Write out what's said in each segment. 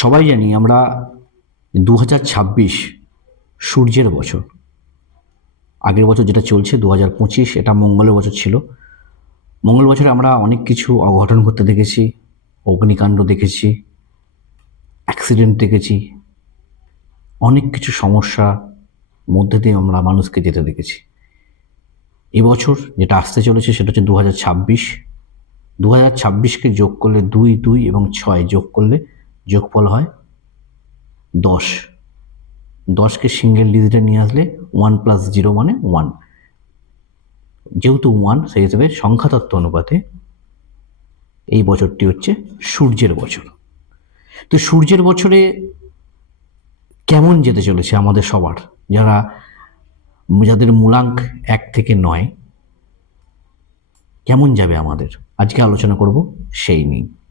সবাই জানি আমরা দু হাজার ছাব্বিশ সূর্যের বছর। আগের বছর যেটা চলছে দু হাজার পঁচিশ, এটা মঙ্গলের বছর ছিল। মঙ্গল বছরে আমরা অনেক কিছু অঘটন ঘটতে দেখেছি, অগ্নিকাণ্ড দেখেছি অ্যাক্সিডেন্ট দেখেছি, অনেক কিছু সমস্যা মধ্যে দিয়ে আমরা মানুষকে যেতে দেখেছি। এবছর যেটা আসতে চলেছে সেটা হচ্ছে দু হাজার ছাব্বিশ। দু হাজার ছাব্বিশকে যোগ করলে দুই দুই এবং ছয় যোগ করলে যোগফল হয় দশ। দশকে সিঙ্গেল ডিজিটে নিয়ে আসলে ওয়ান প্লাস জিরো মানে ওয়ান যেহেতু ওয়ান সেই হিসেবে সংখ্যাতত্ত্ব অনুপাতে এই বছরটি হচ্ছে সূর্যের বছর। তো সূর্যের বছরে কেমন যেতে চলেছে আমাদের সবার? যারা যাদের মূলাঙ্ক এক থেকে নয়, কেমন যাবে আমাদের? আজকে আলোচনা করব সেই নিয়ে।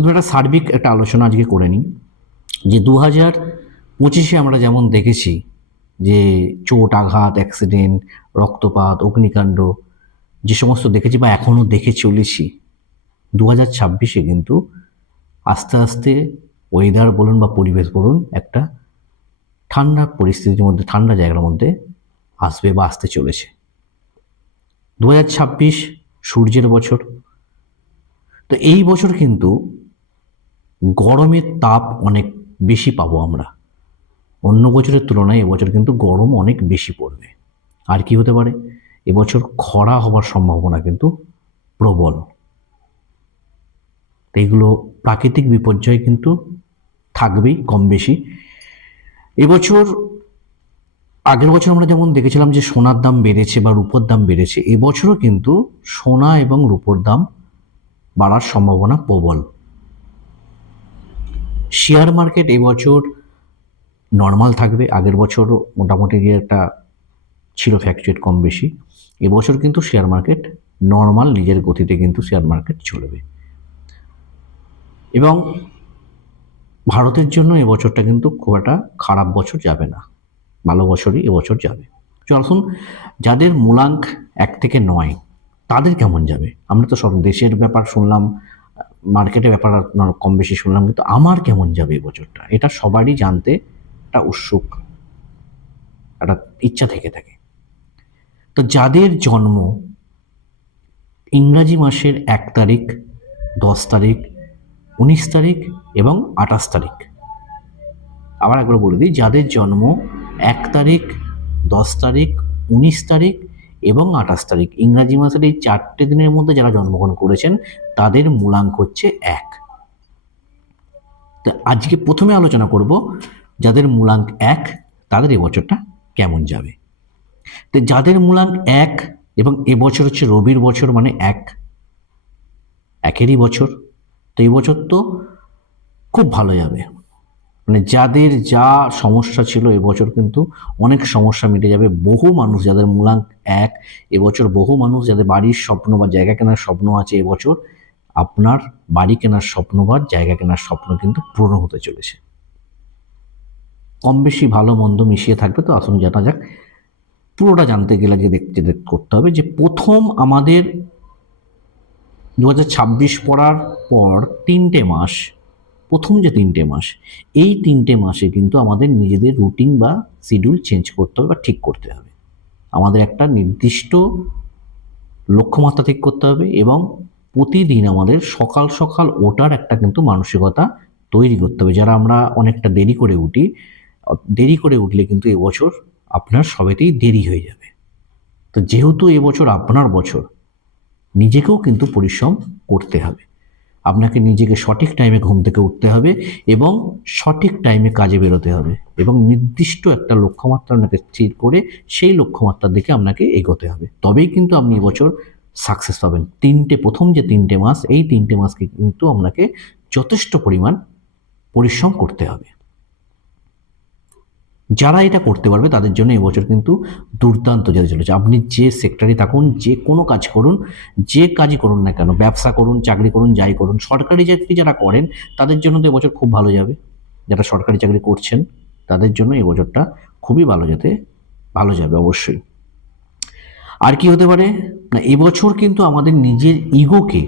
প্রথমে একটা সার্বিক একটা আলোচনা আজকে করে নিই। যে দু হাজার পঁচিশে আমরা যেমন দেখেছি যে চোট, আঘাত অ্যাক্সিডেন্ট রক্তপাত, অগ্নিকাণ্ড যে সমস্ত দেখেছি বা এখনও দেখে চলেছি দু হাজার ছাব্বিশে কিন্তু আস্তে আস্তে ওয়েদার বলুন বা পরিবেশ বলুন একটা ঠান্ডা পরিস্থিতির মধ্যে, ঠান্ডা জায়গার মধ্যে আসবে বা আসতে চলেছে। দু হাজার ছাব্বিশ সূর্যের বছর। তো এই বছর কিন্তু গরমের তাপ অনেক বেশি পাবো আমরা। অন্য বছরের তুলনায় এবছর কিন্তু গরম অনেক বেশি পড়বে। আর কি হতে পারে? এবছর খরা হওয়ার সম্ভাবনা কিন্তু প্রবল। এইগুলো প্রাকৃতিক বিপর্যয় কিন্তু থাকবেই কম বেশি। এবছর আগের বছর আমরা যেমন দেখেছিলাম যে সোনার দাম বেড়েছে বা রূপোর দাম বেড়েছে, এবছরও কিন্তু সোনা এবং রূপোর দাম বাড়ার সম্ভাবনা প্রবল। শেয়ার মার্কেট এবছর নর্মাল থাকবে, আগের বছরও মোটামুটি গিয়ে একটা ছিল ফ্যাকচুয়েট কম বেশি। এবছর কিন্তু শেয়ার মার্কেট নর্মাল নিজের গতিতে কিন্তু শেয়ার মার্কেট চলবে। এবং ভারতের জন্য এবছরটা কিন্তু খুব একটা খারাপ বছর যাবে না। ভালো বছরই এবছর যাবে। চল আসুন যাদের মূলাঙ্ক এক থেকে নয়, তাদের কেমন যাবে? আমরা তো সব দেশের ব্যাপার শুনলাম মার্কেটের ব্যাপার ন- কম বেশি শুনলাম, কিন্তু আমার কেমন যাবে এই বছরটা? এটা সবারই জানতে একটা উৎসুক, একটা ইচ্ছা থেকে থাকে। তো যাদের জন্ম ইংরাজি মাসের এক তারিখ, দশ তারিখ, উনিশ তারিখ এবং আঠাশ তারিখ। আবার একবার বলে দিই, যাদের জন্ম এক তারিখ, দশ তারিখ, উনিশ তারিখ এবং আঠাশ তারিখ। ইংরাজি মাসের এই চারটে দিনের মধ্যে যারা জন্মগ্রহণ করেছেন, তাদের মূলাঙ্ক হচ্ছে এক। তো আজকে প্রথমে আলোচনা করব যাদের মূলাঙ্ক এক, তাদের এবছরটা কেমন যাবে? তো যাদের মূলাঙ্ক এক এবং এবছর হচ্ছে রবির বছর মানে এক, একেরই বছর। তো এই বছর তো খুব ভালো যাবে। মানে যাদের যা সমস্যা ছিল এবছর কিন্তু অনেক সমস্যা মিটে যাবে। বহু মানুষ যাদের মূলাঙ্ক এক, এবছর বহু মানুষ যাদের বাড়ির স্বপ্ন বা জায়গা কেনার স্বপ্ন আছে এবছর, আপনার বাড়ি কেনার স্বপ্ন বা জায়গা কেনার স্বপ্ন কিন্তু পূরণ হতে চলেছে। কম বেশি ভালো মন্দ মিশিয়ে থাকবে তো, আসুন জানা যাক। পুরোটা জানতে গেলে যে দেখতে করতে হবে যে প্রথম আমাদের দু হাজার ছাব্বিশ পড়ার পর তিনটে মাস প্রথম যে তিনটে মাস, এই তিনটে মাসে কিন্তু আমাদের নিজেদের রুটিন বা শিডিউল চেঞ্জ করতে হবে বা ঠিক করতে হবে। আমাদের একটা নির্দিষ্ট লক্ষ্যমাত্রা ঠিক করতে হবে এবং প্রতিদিন আমাদের সকাল সকাল ওঠার একটা কিন্তু মানসিকতা তৈরি করতে হবে। যারা আমরা অনেকটা দেরি করে উঠি, দেরি করে উঠলে কিন্তু এবছর আপনার সবেতেই দেরি হয়ে যাবে। তো যেহেতু এবছর আপনার বছর, নিজেকেও কিন্তু পরিশ্রম করতে হবে। আপনাকে নিজেকে সঠিক টাইমে ঘুম থেকে উঠতে হবে এবং সঠিক টাইমে কাজে বেরোতে হবে এবং নির্দিষ্ট একটা লক্ষ্যমাত্রা আপনাকে স্থির করে সেই লক্ষ্যমাত্রার দিকে আপনাকে এগোতে হবে। তবেই কিন্তু আপনি এবছর সাকসেস পাবেন। তিনটে, প্রথম যে তিনটে মাস, এই তিনটে মাসকে কিন্তু আপনাকে যথেষ্ট পরিমাণ পরিশ্রম করতে হবে। যারা এটা করতে পারবে, তাদের জন্য এবছর কিন্তু দুর্দান্ত যেতে চলেছে। আপনি যে সেক্টরে থাকুন, যে কোনো কাজ করুন, যে কাজই করুন না কেন, ব্যবসা করুন, চাকরি করুন, যাই করুন, সরকারি চাকরি যারা করেন, তাদের জন্য তো এবছর খুব ভালো যাবে। যারা সরকারি চাকরি করছেন, তাদের জন্য এবছরটা খুবই ভালো যেতে, ভালো যাবে অবশ্যই। আর কি হতে পারে? না এবছর কিন্তু আমাদের নিজের ইগোকে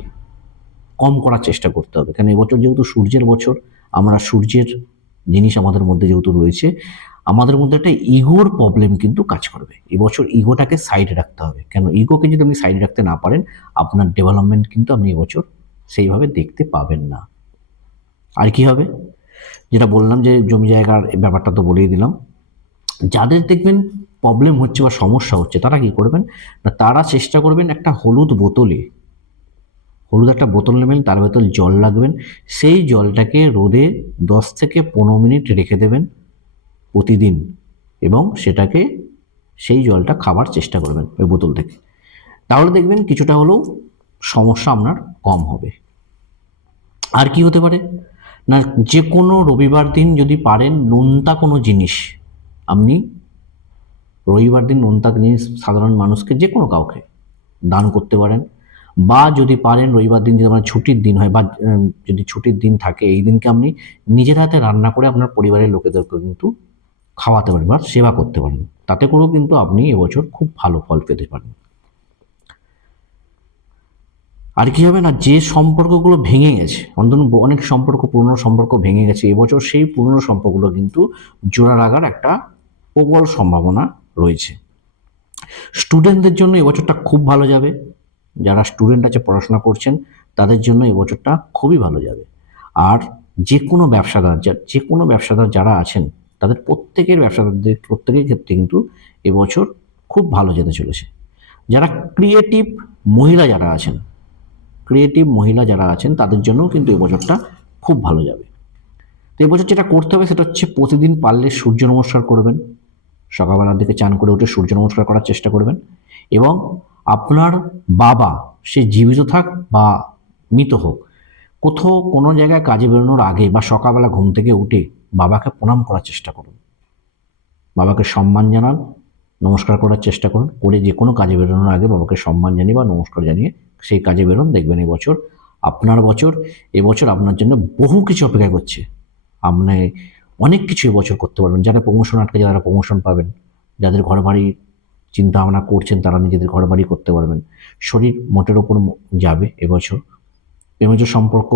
কম করার চেষ্টা করতে হবে। কারণ এবছর যেহেতু সূর্যের বছর, আমরা সূর্যের জিনিস আমাদের মধ্যে যেহেতু রয়েছে আমাদের মধ্যে একটা ইগোর প্রবলেম কিন্তু কাজ করবে। এবছর ইগোটাকে সাইডে রাখতে হবে। কেন? ইগোকে যদি আপনি সাইডে রাখতে না পারেন, আপনার ডেভেলপমেন্ট কিন্তু আপনি এবছর সেইভাবে দেখতে পাবেন না। আর কি হবে? যেটা বললাম যে জমি জায়গার ব্যাপারটা তো বলেই দিলাম। যাদের দেখবেন প্রবলেম হচ্ছে বা সমস্যা হচ্ছে, তারা কি করবেন? না, তারা চেষ্টা করবেন একটা হলুদ বোতলে, হলুদ একটা বোতল নেবেন, তার ভেতর জল লাগবেন। সেই জলটাকে রোদে দশ থেকে পনেরো মিনিট রেখে দেবেন। প্রতিদিন এবং সেটাকে সেই জলটা খাবার চেষ্টা করবেন ওই বোতল থেকে। তাহলে দেখবেন কিছুটা হলেও সমস্যা আপনার কম হবে। আর কি হতে পারে? না যে কোনো রবিবার দিন যদি পারেন নোনতা কোনো জিনিস, আপনি রবিবার দিন নোনতা জিনিস সাধারণ মানুষকে যে কোনো কাউকে দান করতে পারেন। বা যদি পারেন রবিবার দিন যদি আপনার ছুটির দিন হয় বা যদি ছুটির দিন থাকে, এই দিনকে আপনি নিজের হাতে রান্না করে আপনার পরিবারের লোকেদেরকে কিন্তু খাওয়াতে পারেন বা সেবা করতে পারেন। তাতে করেও কিন্তু আপনি এবছর খুব ভালো ফল পেতে পারেন। আর কি হবে না, যে সম্পর্কগুলো ভেঙে গেছে, অন্তত অনেক সম্পর্ক, পুরনো সম্পর্ক ভেঙে গেছে, এবছর সেই পুরনো সম্পর্কগুলো কিন্তু জোড়া লাগার একটা প্রবল সম্ভাবনা রয়েছে। স্টুডেন্টদের জন্য এবছরটা খুব ভালো যাবে। যারা স্টুডেন্ট আছে, পড়াশোনা করছেন, তাদের জন্য এবছরটা খুবই ভালো যাবে। আর যে কোনো ব্যবসাদার, যে কোনো ব্যবসাদার যারা আছেন তাদের প্রত্যেকের ব্যবসাদারদের প্রত্যেকের ক্ষেত্রে কিন্তু এবছর খুব ভালো যেতে চলেছে। যারা ক্রিয়েটিভ মহিলা যারা আছেন ক্রিয়েটিভ মহিলা যারা আছেন, তাদের জন্যও কিন্তু এবছরটা খুব ভালো যাবে। তো এবছর যেটা করতে হবে সেটা হচ্ছে প্রতিদিন পারলে সূর্য নমস্কার করবেন, সকালবেলার দিকে চান করে উঠে সূর্য নমস্কার করার চেষ্টা করবেন এবং আপনার বাবা, সে জীবিত থাক বা মৃত হোক, কোথাও কোনো জায়গায় কাজে বেরোনোর আগে বা সকালবেলা ঘুম থেকে উঠে বাবাকে প্রণাম করার চেষ্টা করুন। বাবাকে সম্মান জানান, নমস্কার করার চেষ্টা করুন, করে যে কোনো কাজে বেরোনোর আগে বাবাকে সম্মান জানিয়ে বা নমস্কার জানিয়ে সেই কাজে বেরোন। দেখবেন বছর, আপনার বছর এবছর আপনার জন্য বহু কিছু অপেক্ষা করছে। আপনি অনেক কিছু এবছর করতে পারবেন। যারা প্রমোশন আটকে যারা প্রমোশন পাবেন। যাদের ঘর বাড়ি চিন্তা ভাবনা করছেন তারা নিজেদের ঘর বাড়ি করতে পারবেন। শরীর মোটের ওপর যাবে এবছর এবছর সম্পর্ক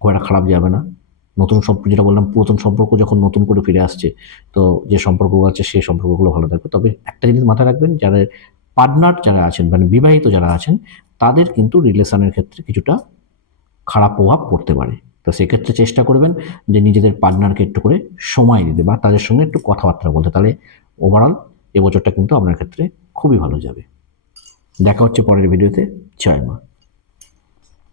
খুব একটা খারাপ যাবে না। নতুন সম্পর্ক যেটা বললাম, পুরাতন সম্পর্ক যখন নতুন করে ফিরে আসছে, তো যে সম্পর্কগুলো আছে, সেই সম্পর্কগুলো ভালো থাকবে। তবে একটা জিনিস মাথায় রাখবেন, যারা পার্টনার যারা আছেন মানে বিবাহিত যারা আছেন, তাদের কিন্তু রিলেশনের ক্ষেত্রে কিছুটা খারাপ প্রভাব পড়তে পারে। তো সেক্ষেত্রে চেষ্টা করবেন যে নিজেদের পার্টনারকে একটু করে সময় দিতে বা তাদের সঙ্গে একটু কথাবার্তা বলতে। তাহলে ওভারঅল এবছরটা কিন্তু আপনার ক্ষেত্রে খুবই ভালো যাবে। দেখা হচ্ছে পরের ভিডিওতে জয় মা।